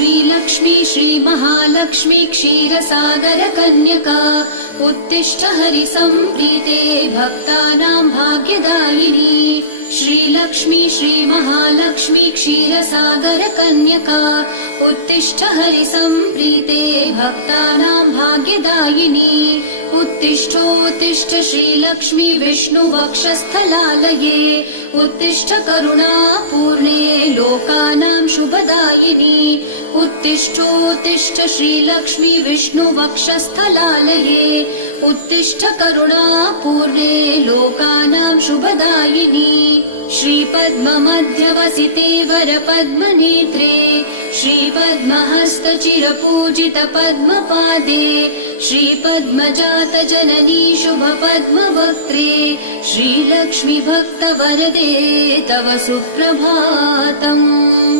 श्रीलक्ष्मी श्रीमहालक्ष्मी क्षीरसागर कन्यका उत्तिष्ठ हरिसम्प्रीते भक्तानां भाग्यदायिनी श्रीलक्ष्मी श्रीमहालक्ष्मी क्षीरसागर कन्यका उत्तिष्ठ हरिसम्प्रीते भक्तानां भाग्यदायिनी उत्तिष्ठोत्तिष्ठ श्रीलक्ष्मी विष्णुवक्षस्थलालये उत्तिष्ठ करुणापूर्णे लोकानां शुभदायिनी उत्तिष्ठोत्तिष्ठ श्रीलक्ष्मी विष्णुवक्षस्थलालये उत्तिष्ठ करुणापूर्णे लोकानां शुभदायिनी श्रीपद्ममध्यवसिते वरपद्मनेत्रे श्रीपद्महस्तचिरपूजित पद्मपादे श्रीपद्मजातजननी शुभपद्मवक्त्रे श्रीलक्ष्मी भक्तवरदे तव सुप्रभातम्।